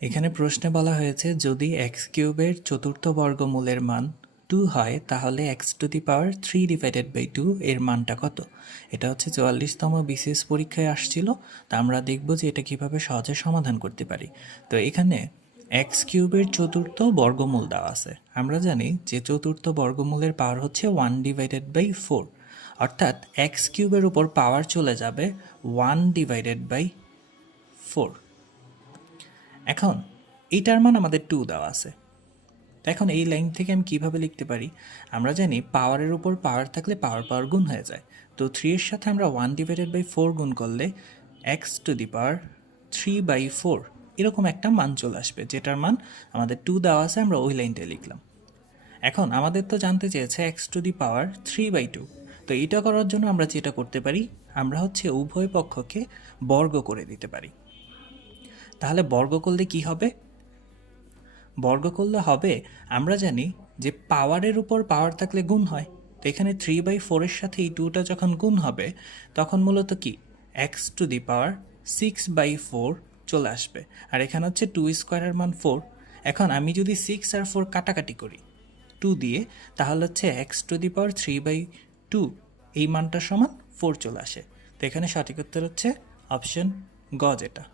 এখানে প্রশ্নে বলা হয়েছে যদি এক্স কিউবের চতুর্থ বর্গমূলের মান 2 হয় তাহলে x⁻³ এর মানটা কত। এটা হচ্ছে 44তম বিসিএস পরীক্ষায় আসছিল। তা আমরা দেখব যে এটা কিভাবে সহজে সমাধান করতে পারি। তো এখানে এক্স কিউবের চতুর্থ বর্গমূল দেওয়া আছে। আমরা জানি যে চতুর্থ বর্গমূলের পাওয়ার হচ্ছে 1/4, অর্থাৎ এক্স কিউবের উপর পাওয়ার চলে যাবে 1/4। এখন এইটার মান আমাদের 2 দেওয়া আছে। এখন এই লাইন থেকে আমি কিভাবে লিখতে পারি? আমরা জানি পাওয়ারের উপর পাওয়ার থাকলে পাওয়ার পাওয়ার গুণ হয়ে যায়। তো 3 এর সাথে আমরা 1/4 গুণ করলে x⁻³ এরকম একটা মান চলে আসবে, যেটার মান আমাদের 2 দেওয়া আছে। আমরা ওই লাইনটা লিখলাম। এখন আমাদের তো জানতে চেয়েছে x⁻³ তো এটা করার জন্য আমরা যেটা করতে পারি, আমরা হচ্ছে উভয় পক্ষকে বর্গ করে দিতে পারি। তাহলে বর্গ করলে কি হবে? বর্গ করলে হবে, আমরা জানি যে পাওয়ারের উপর পাওয়ার থাকলে গুণ হয়। তো এখানে 3/4 এর সাথে এই 2টা যখন গুণ হবে তখন মূলত কি x⁻6/4 চলে আসবে। আর এখানে হচ্ছে 2² এর মান 4। এখন আমি যদি 6 আর 4 কাটাকাটি করি 2 দিয়ে, তাহলে হচ্ছে x⁻3/2 এই মানটা সমান 4 চলে আসে। তো এখানে সঠিক উত্তর হচ্ছে অপশন গ, যেটা।